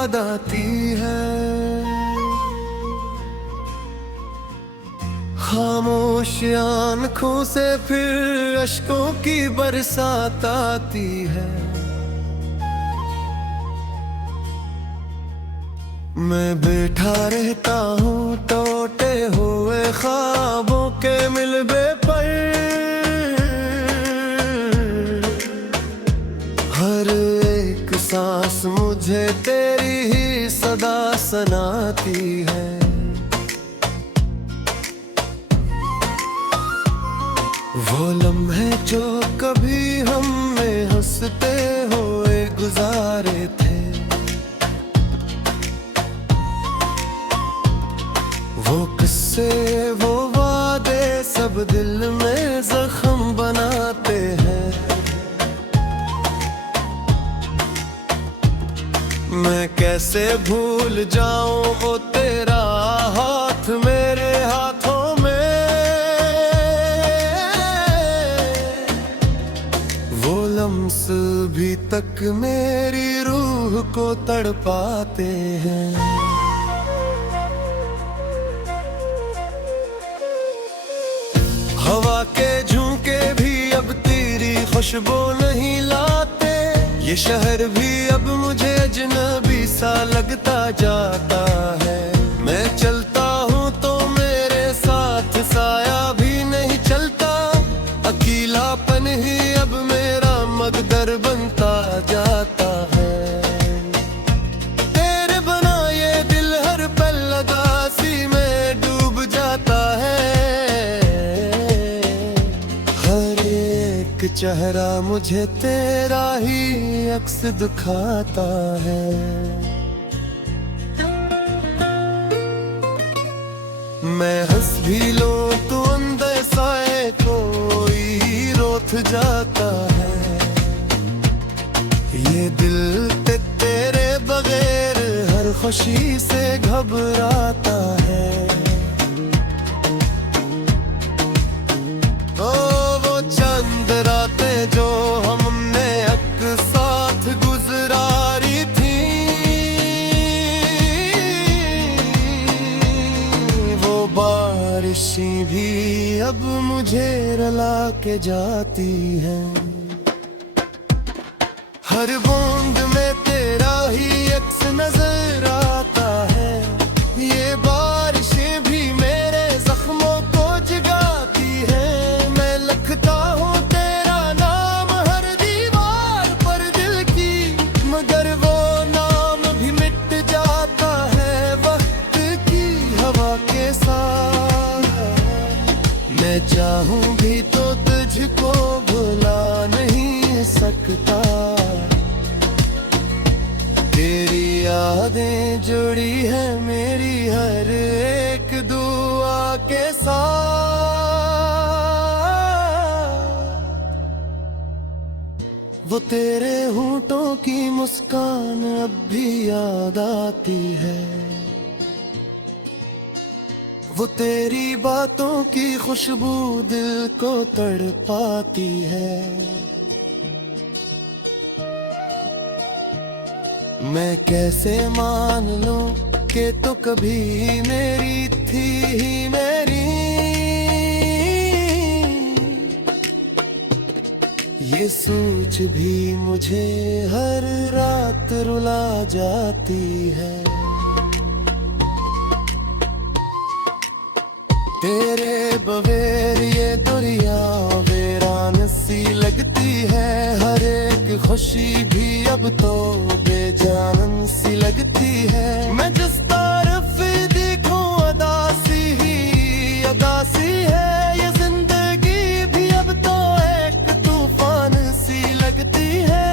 याद आती है। खामोश आँखों से फिर अश्कों की बरसात आती है। मैं बैठा रहता हूँ टूटे हुए ख्वाबों के मिलबे पर, हर एक सांस मुझे तेरी ही सदा सुनाती है। वो लम्हे जो कभी हमने हंसते हुए गुजारे थे, वो किस्से वो वादे सब दिल में जख्म बनाते हैं। मैं कैसे भूल जाऊं वो तेरा हाथ मेरे हाथों में, वो लम्स भी तक मेरी रूह को तड़पाते हैं। हवा के झोंके भी अब तेरी खुशबू नहीं लाते, ये शहर भी अब मुझे अजनबी सा लगता जाता है। मैं चलता हूँ तो मेरे साथ साया भी नहीं चलता, अकेलापन ही अब मेरा मकदर बनता जाता है। तेरे बना ये दिल हर पल उदासी में डूब जाता है। हर एक चेहरा मुझे तेरा ही अक्स दिखाता है। मैं हंस भी लूं तो अंदर साए कोई रोथ जाता है। ये दिल तेरे बगैर हर खुशी से घबराता है। ओ वो चंद रातें जो हमने एक साथ गुजारी थी, वो बारिशें भी अब मुझे रुला के जाती हैं। हर बूंद में तेरा ही अक्स नजर आता है। ये बारिशें भी मेरे जख्मों को जगाती हैं। मैं लिखता हूँ तेरा नाम हर दीवार पर दिल की, मगर वो नाम भी मिट जाता है वक्त की हवा के साथ। मैं चाहूँ भी तो तुझको भुला नहीं सकता, तेरी यादें जुड़ी है मेरी हर एक दुआ के साथ। वो तेरे होंठों की मुस्कान अब भी याद आती है। वो तेरी बातों की खुशबू दिल को तड़पाती है। मैं कैसे मान लूं कि तो कभी मेरी थी ही मेरी, ये सोच भी मुझे हर रात रुला जाती है। तेरे बगैर ये दुनिया वीरान सी लगती है। हर एक खुशी भी अब तो बेजान सी लगती है। मैं जिस तरफ देखूं अदासी ही अदासी है। ये जिंदगी भी अब तो एक तूफान सी लगती है।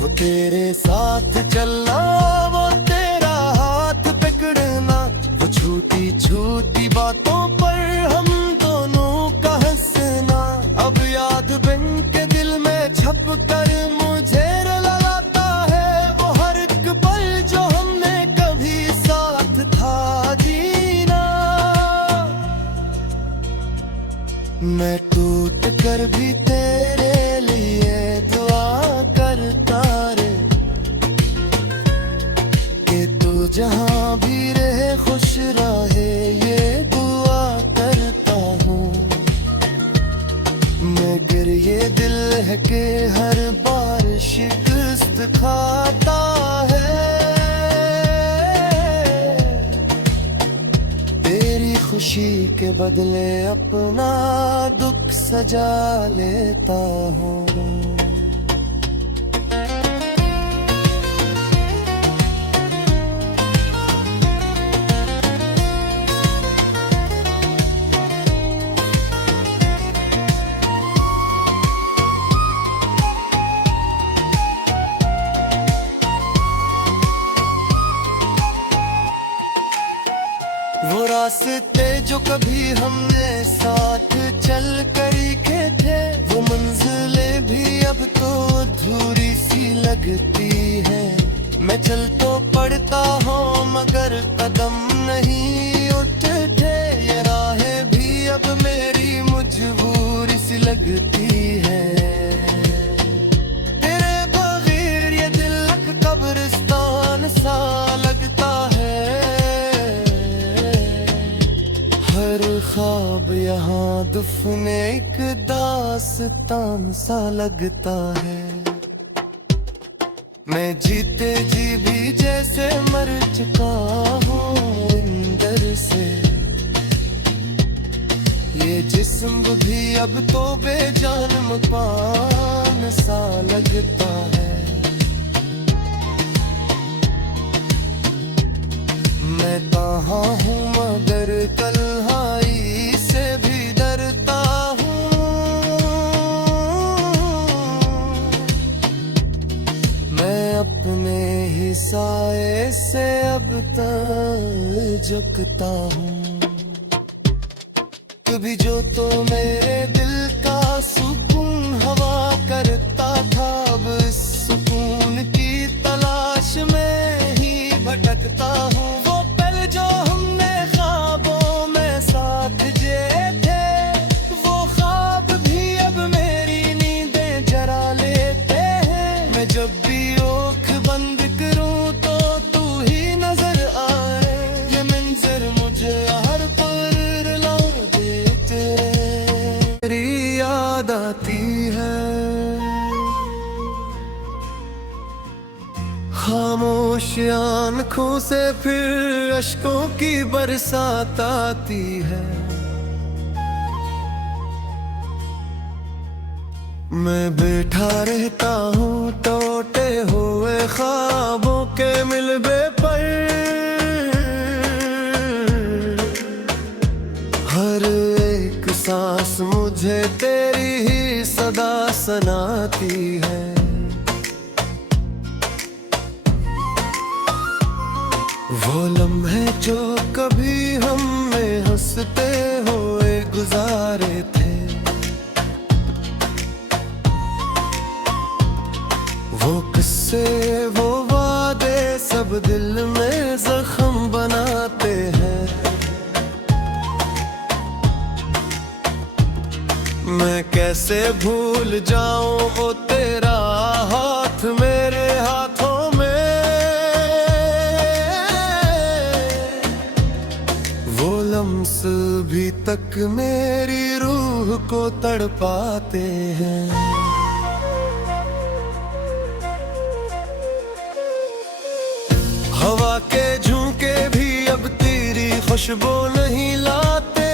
वो तेरे साथ चलना, वो तेरा हाथ पकड़ना, वो छोटी छोटी बातों पर हम दोनों का हंसना, अब याद बन के दिल में छप कर मुझे रुलाता है। वो हर एक पल जो हमने कभी साथ था जीना। मैं टूट कर भी तेरे लिए दुआ करता रे। जहाँ भी रहे खुश रहे ये दुआ करता हूँ। मगर ये दिल है कि हर बार शिकस्त खाता है। तेरी खुशी के बदले अपना दुख सजा लेता हूँ। वो रास्ते जो कभी हमने साथ चल कर के थे, वो मंजिलें भी अब तो अधूरी सी लगती है। मैं चल तो पड़ता हूँ मगर कदम नहीं उठते, ये राहें भी अब मेरी मजबूरी सी लगती है। तेरे बगैर ये दिल कब्रिस्तान सा लगता है। हर ख्वाब यहाँ दुफने एक दास्तान सा लगता है। मैं जीते जी भी जैसे मर चुका हूँ अंदर से। ये जिस्म भी अब तो बेजान मकान सा लगता है। मैं कहाँ हूँ मगर तन्हाई से भी डरता हूँ। मैं अपने ही साए से अब तक झुकता हूँ। कभी जो तो मेरे दिल का सुकून हवा करता था, अब इस सुकून की तलाश में ही भटकता हूँ। जो हमने ख्वाबों में साथ जिए थे, वो ख्वाब भी अब मेरी नींदें जरा लेते हैं। मैं जब भी आँख बंद करूं तो तू ही नजर आए, ये मंजर मुझे हर पल रुला देते। तेरी याद आती है, खामोश आँखों से फिर अश्कों की बरसात आती है। मैं बैठा रहता हूँ टूटे हुए ख्वाबों के मिलबे पर। हर एक सांस मुझे तेरी ही सदा सुनाती है। वो लम्हे जो कभी हमने हंसते हुए गुजारे थे, वो किस्से वो वादे सब दिल में जख्म बनाते हैं। मैं कैसे भूल जाऊं वो तेरा हाथ मेरे हाथों में। लम्स भी तक मेरी रूह को तड़पाते हैं। हवा के झोंके भी अब तेरी खुशबू नहीं लाते,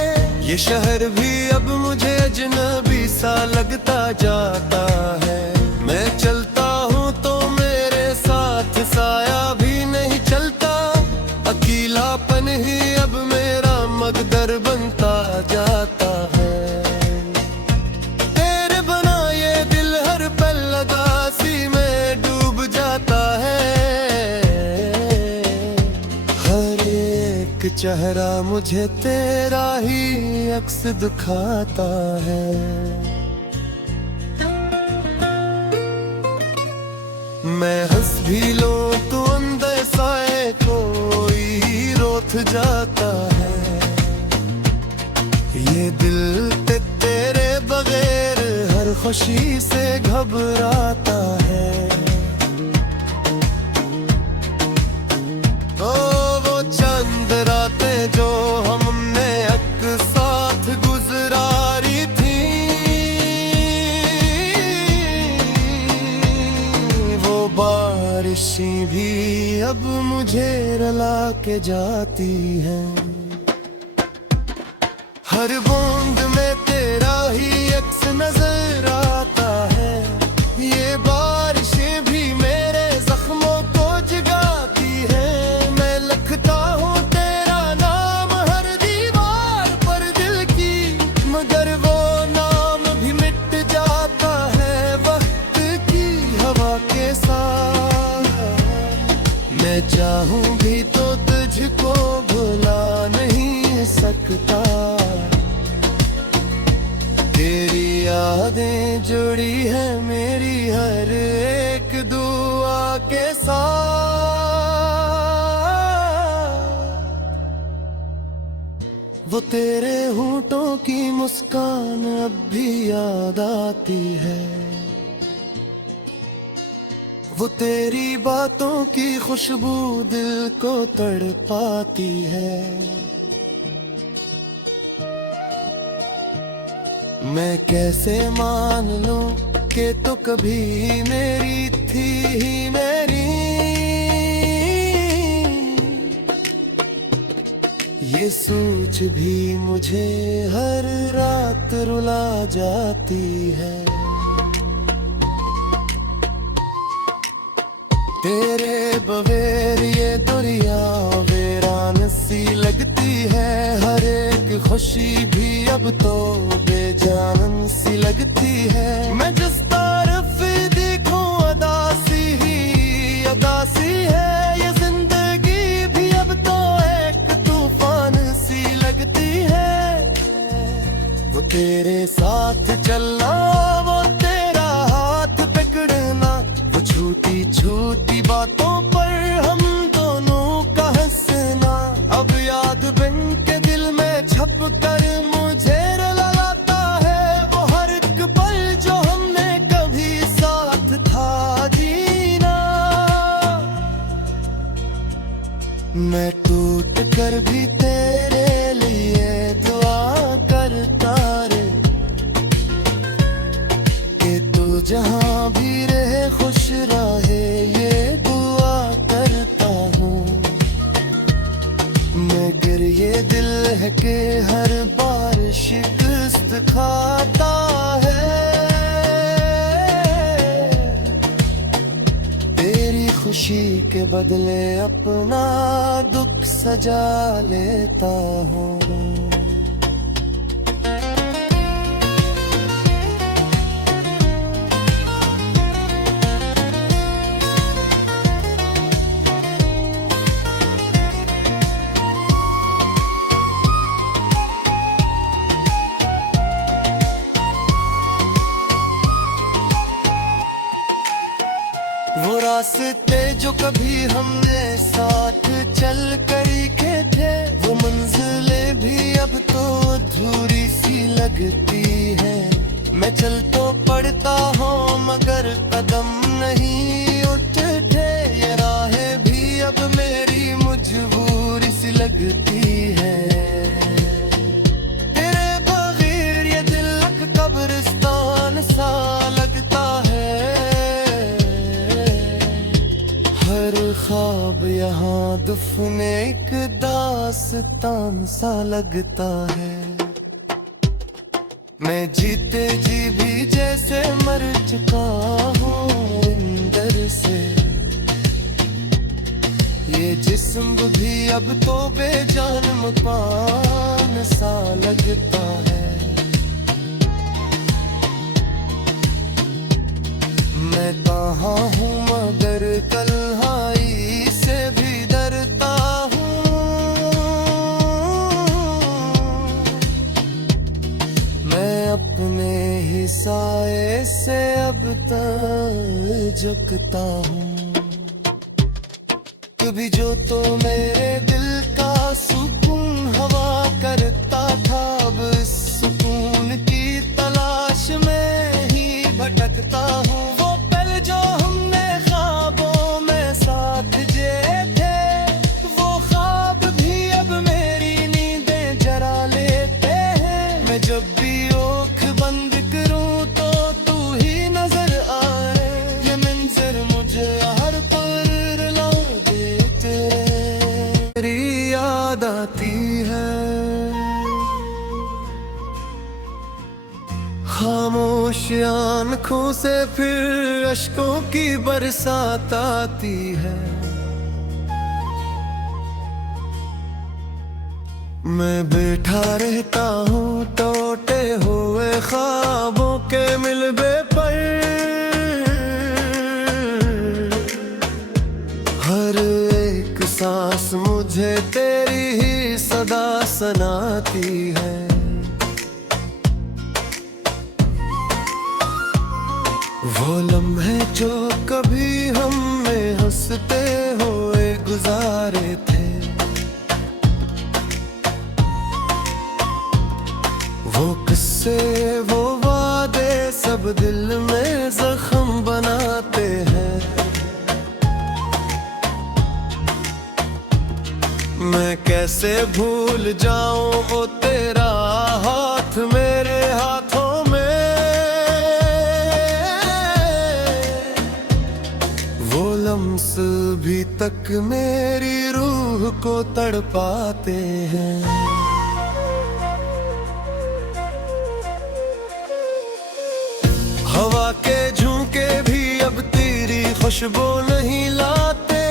ये शहर भी अब मुझे अजनबी सा लगता जाता है। मैं चलता हूँ तो मेरे साथ साया भी नहीं चलता, अकेलापन ही अब मेरा मकदर बनता जाता है। तेरे बना ये दिल हर पल उदासी में डूब जाता है। हर एक चेहरा मुझे तेरा ही अक्स दिखाता है। मैं हंस भी लूं तो अंदर साए कोई रोथ जाता है। ये दिल तेरे बगैर हर खुशी से घबराता है। ओ बारिशें भी अब मुझे रुला के जाती हैं। हर बूंद में तेरा ही अक्स नजर आता है। ये बारिशें भी मेरे जख्मों को जगाती हैं। मैं लिखता हूँ तेरा नाम हर दीवार पर दिल की, मगर वो नाम भी मिट जाता है वक्त की हवा के साथ। मैं चाहूँ भी तो तुझको भुला नहीं सकता। तेरी यादें जुड़ी है मेरी हर एक दुआ के साथ। वो तेरे होंठों की मुस्कान अब भी याद आती है। वो तेरी बातों की खुशबू दिल को तड़पाती है। मैं कैसे मान लूं कि तो कभी मेरी थी ही मेरी। ये सोच भी मुझे हर रात रुला जाती है। तेरे बगैर ये दुनिया वीरान सी लगती है। हर एक खुशी भी अब तो बेजान सी लगती है। मैं जिस तरफ देखूं अदासी ही अदासी है। ये जिंदगी भी अब तो एक तूफान सी लगती है। वो तेरे साथ चलना, वो तेरा हाथ पकड़ना, वो छोटी छोटी बातों पर हम दोनों का हंसना, अब याद बन के दिल में छप कर मुझे रुलाता है। वो हर एक पल जो हमने कभी साथ था जीना। मैं टूट कर भी तेरे लिए दुआ करता रे, कि तू जहां भी रहे खुश रहे, ये दुआ करता हूँ। मगर ये दिल है कि हर बार शिकस्त खाता है। तेरी खुशी के बदले अपना दुख सजा लेता हूँ। वो रास्ते जो कभी हमने साथ चल कर के थे, वो मंजिलें भी अब तो अधूरी सी लगती है। मैं चल तो पड़ता हूँ मगर कदम नहीं उठते। ये राहें भी अब मेरी मजबूरी सी लगती है। तेरे बगैर ये दिल कब्रिस्तान सा लगता है। हर ख्वाब यहाँ दफने एक दास्तान सा लगता है। मैं जीते जी भी जैसे मर चुका हूँ अंदर से। ये जिस्म भी अब तो बेजान मकान सा लगता है। मैं कहाँ हूँ मगर तन्हाई से भी डरता हूँ। मैं अपने ही साए से अब तक झुकता हूँ। कभी जो तो मेरे दिल का सुकून हवा करता था, अब इस सुकून की तलाश में ही भटकता हूँ। वो पल जो हमने ख्वाबों में साथ जिए थे, वो ख्वाब भी अब मेरी नींदें जरा लेते हैं। मैं जब भी आँख बंद करूँ तो तू ही नजर आए। ये मंजर मुझे हर पल आँखों से फिर अश्कों की बरसात आती है। मैं बैठा रहता हूँ टूटे हुए ख्वाबों के मिलबे पर, हर एक सांस मुझे तेरी ही सदा सुनाती है। वो लम्हे जो कभी हम में हंसते हुए गुजारे थे, वो किस्से वो वादे सब दिल में जख्म बनाते हैं। मैं कैसे भूल जाऊं वो तेरा हाथ मेरे हाथों में, वो लम्स भी तक मेरी रूह को तड़पाते हैं। हवा के झोंके भी अब तेरी खुशबू नहीं लाते,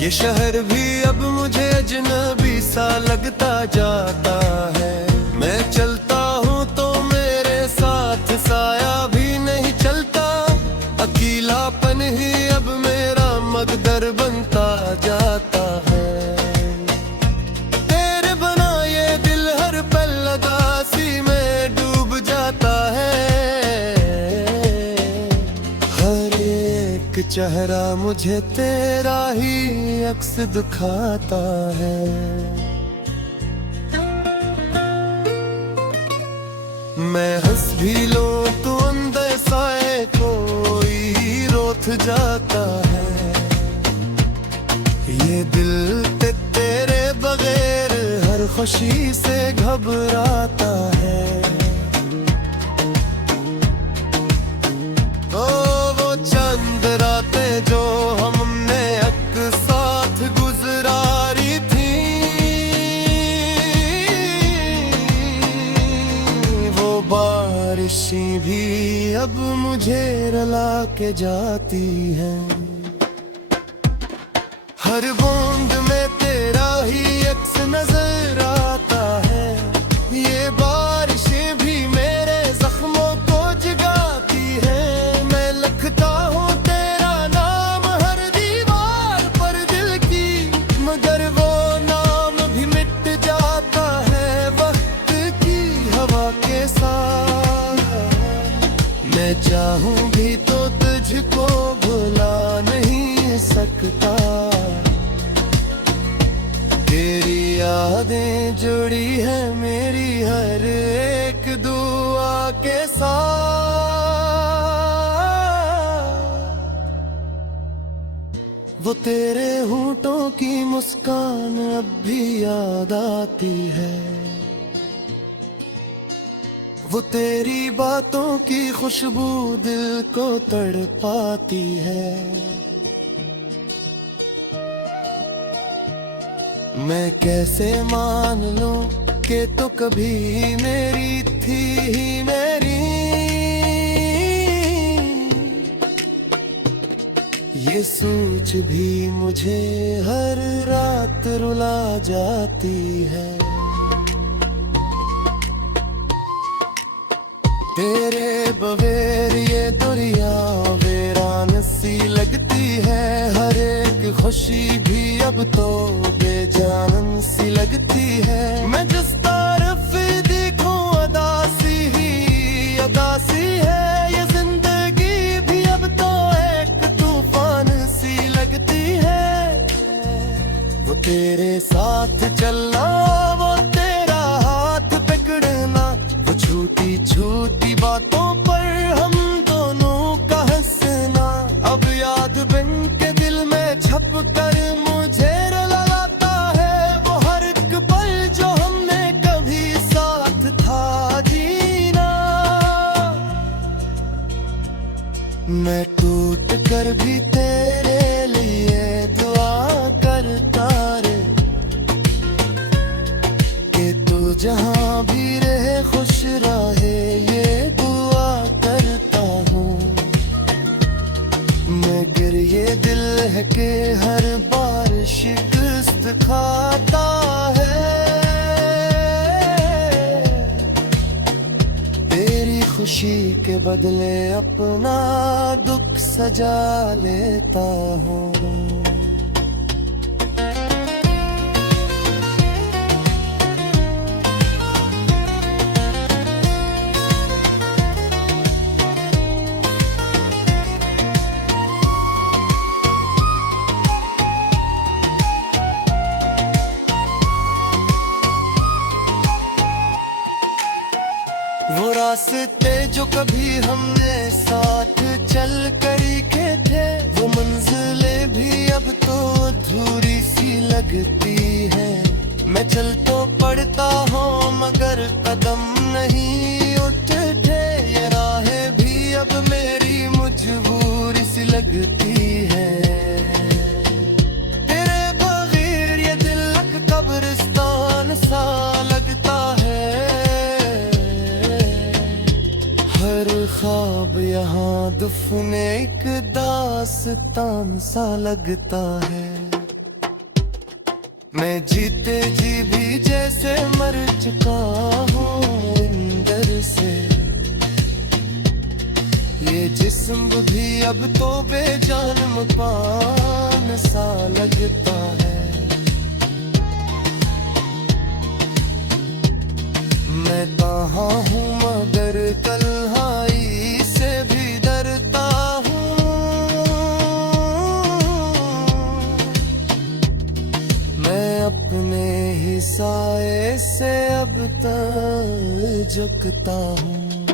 ये शहर भी अब मुझे अजनबी सा लगता जाता है। मैं चलता हूँ तो मेरे साथ साया भी नहीं चलता, अकेलापन ही अब मेरा मकदर बनता जाता है। तेरे बना ये दिल हर पल उदासी में डूब जाता है। चेहरा मुझे तेरा ही अक्स दिखाता है। मैं हंस भी लूं तो अंदर साए कोई रोथ जाता है। ये दिल तेरे बगैर हर खुशी से घबराता है। जो हमने एक साथ गुजारी थी, वो बारिशें भी अब मुझे रुला के जाती हैं। हर बूंद में तेरा ही अक्स नजर आता है। ये बारिशें भी मेरे जख्मों को जगाती हैं। मैं लिखता हूँ मगर वो नाम भी मिट जाता है वक्त की हवा के साथ। मैं चाहूं भी तो तुझको भुला नहीं सकता। तेरी यादें जुड़ी है मेरी हर एक दुआ के साथ। वो तेरे होंठों की मुस्कान अब भी याद आती है। वो तेरी बातों की खुशबू दिल को तड़पाती है। मैं कैसे मान लूं कि तो कभी मेरी थी ही मेरी। ये सोच भी मुझे हर रात रुला जाती है। तेरे बगैर ये दुनिया वीरान सी लगती है। हर एक खुशी भी अब तो बेजान सी लगती है। मैं जिस तरफ देखूं अदासी ही अदासी है। ये जिंदगी भी अब तो एक तूफान सी लगती है। वो तेरे साथ चलना, वो तेरा हाथ पकड़ना, वो छोटी छोटी बातों पर हम दोनों का हंसना, अब याद बन के दिल में छप कर मुझे रुलाता है। वो हर एक पल जो हमने कभी साथ था जीना। मैं टूट कर भी तेरे लिए दुआ करता रे, कि तू जहां भी रहे खुश रहे, ये दुआ करता हूँ। हर बार शिकस्त खाता है। तेरी खुशी के बदले अपना दुख सजा लेता हूँ। वो रास्ते जो कभी हमने साथ चल कर के थे, वो मंजिलें भी अब तो अधूरी सी लगती है। मैं चल तो पड़ता हूँ मगर कदम नहीं उठते, ये राहें भी अब मेरी मजबूरी सी लगती है। तेरे बगैर ये दिल कब्रिस्तान सा लगता है। हर ख्वाब यहाँ दुफने एक दास्तान सा लगता है। मैं जीते जी भी जैसे मर चुका हूँ अंदर से। ये जिस्म भी अब तो बेजान मकान सा लगता है। मैं कहाँ हूँ मगर तन्हाई से भी डरता हूँ। मैं अपने ही साए से अब तक झुकता हूँ।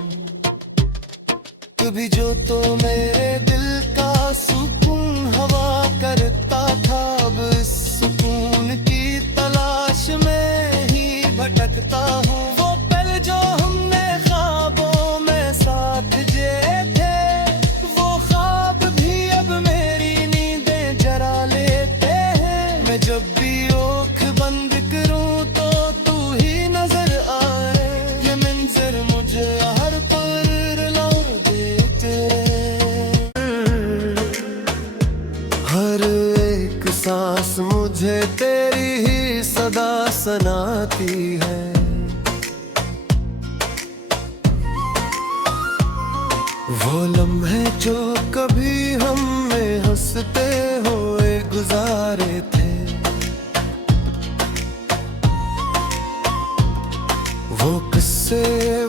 कभी जो तो मेरे दिल का सुकून हवा करता था, अब इस सुकून की तलाश में ही भटकता हूँ। वो पल जो हमने ख्वाबों में साथ जिए थे, वो ख्वाब भी अब मेरी नींदें जरा लेते हैं। मैं जब भी आँख बंद करूँ तो तू ही नजर आए, ये मंजर मुझे हर पल रुला देते। हर एक सांस मुझे तेरी ही सदा सुनाती है। वो लम्हे जो कभी हमने हंसते हुए गुजारे थे, वो किस्से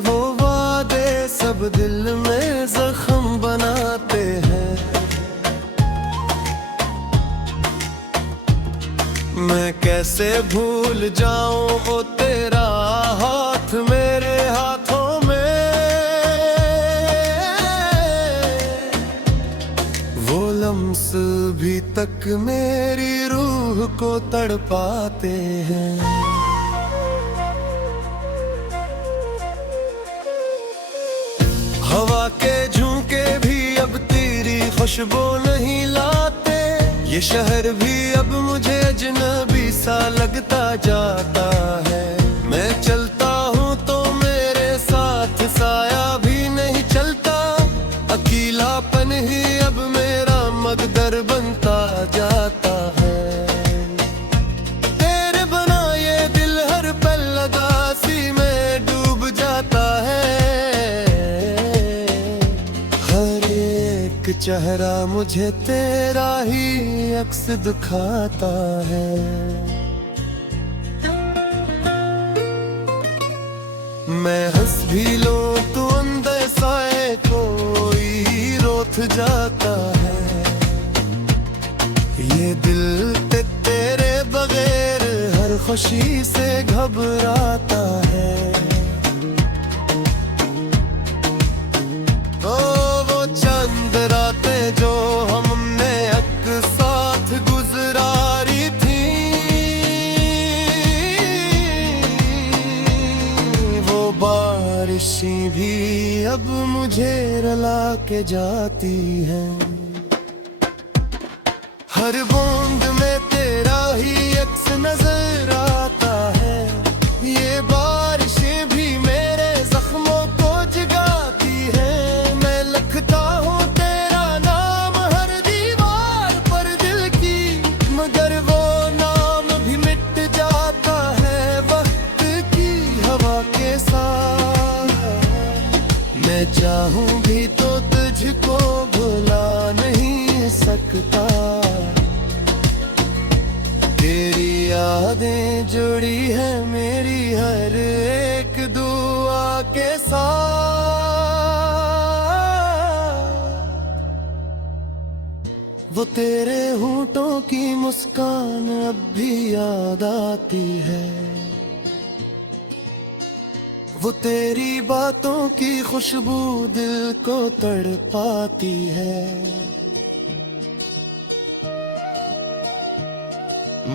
वो वादे सब दिल में जख्म बनाते हैं। मैं कैसे भूल जाऊं वो तेरा हाथ मेरे हाथों में। वो लम्स भी तक मेरी रूह को तड़पाते हैं। हवा के झोंके भी अब तेरी खुशबू नहीं लाते। ये शहर भी अब मुझे अजनबी सा लगता जाता है। मैं चलता हूँ तो मेरे साथ साया भी नहीं चलता। अकेलापन ही अब मेरा मकदर बनता जाता है। तेरे बना ये दिल हर पल उदासी में डूब जाता है। हर एक चेहरा मुझे तेरा ही अक्स दिखाता है। मैं हंस भी लूं तो अंदर साए कोई रोथ जाता है। ये दिल तेरे बगैर हर खुशी से घबराता है। वो चंद रातें जो हमने एक साथ गुजारी थी, वो बारिशें भी अब मुझे रुला के जाती हैं। हर बूंद में तेरा ही अक्स नजर आता है। ये बारिशें भी मेरे जख्मों को जगाती हैं। मैं लिखता हूँ तेरा नाम हर दीवार पर दिल की, चाहूं भी तो तुझको भुला नहीं सकता। तेरी यादें जुड़ी है मेरी हर एक दुआ के साथ। वो तेरे होठों की मुस्कान अब भी याद आती है। वो तेरी बातों की खुशबू दिल को तड़पाती है।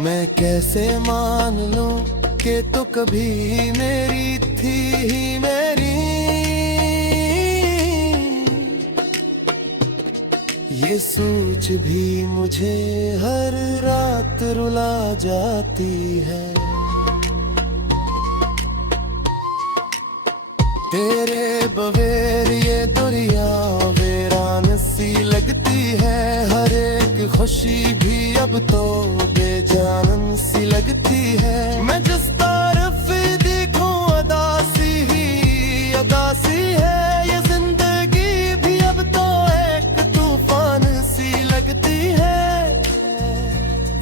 मैं कैसे मान लूं कि तू कभी मेरी थी ही मेरी। ये सोच भी मुझे हर रात रुला जाती है। तेरे बगैर ये दुनिया वीरान सी लगती है। हर एक खुशी भी अब तो बेजान सी लगती है। मैं जिस तरफ देखूं अदासी ही अदासी है। ये जिंदगी भी अब तो एक तूफान सी लगती है।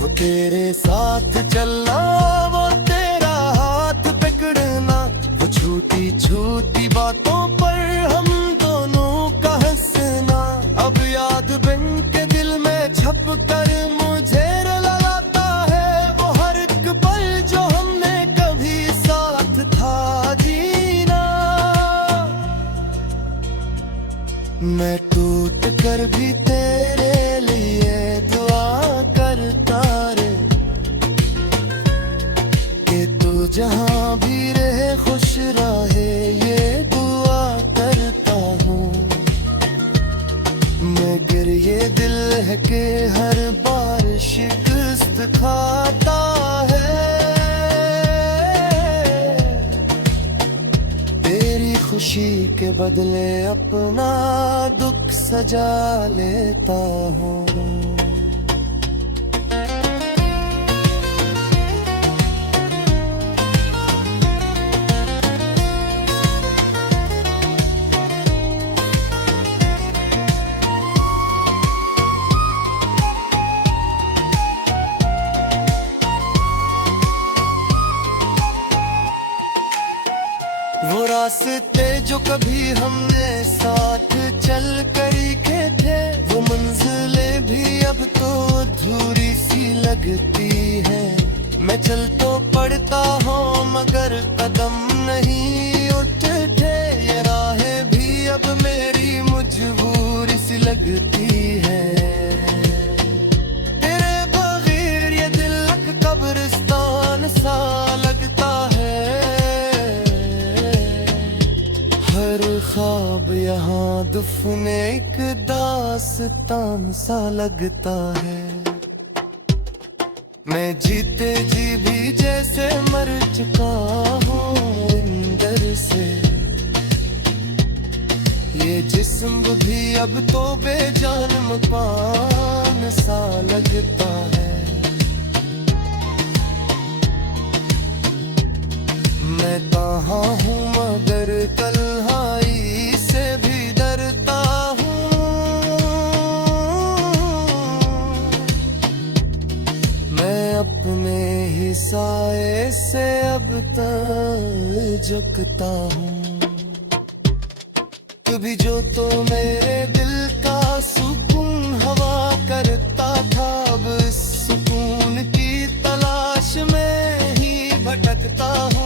वो तेरे साथ चलना, वो तेरा हाथ पकड़ना, वो छोटी छोटी बातों पर हम दोनों का हंसना अब याद बन के दिल में छप कर मुझे रुलाता है। वो हर एक पल जो हमने कभी साथ था जीना। मैं टूट कर भी तेरे लिए दुआ करता रे कि तू जहां भी रहे खुश रहे। ये दुआ करता हूँ मगर ये दिल है कि हर बार शिकस्त खाता है। तेरी खुशी के बदले अपना दुख सजा लेता हूँ। वो रास्ते जो कभी हमने साथ चल कर के थे। वो मंजिलें भी अब तो अधूरी सी लगती है। मैं चल तो पड़ता हूँ मगर कदम नहीं उठते। ये राहें भी अब मेरी मजबूरी सी लगती है। तेरे बगैर ये दिल कब्रिस्तान सा लगता है। हर ख्वाब यहाँ दफने एक दास्तान सा लगता है। मैं जीते जी भी जैसे मर चुका हूँ अंदर से। ये जिस्म भी अब तो बेजान मकान सा लगता है। मैं कहाँ हूँ मगर तन्हाई से भी डरता हूँ। मैं अपने ही साए से अब तक झुकता हूँ। कभी जो तो मेरे दिल का सुकून हवा करता था। अब इस सुकून की तलाश में ही भटकता हूँ।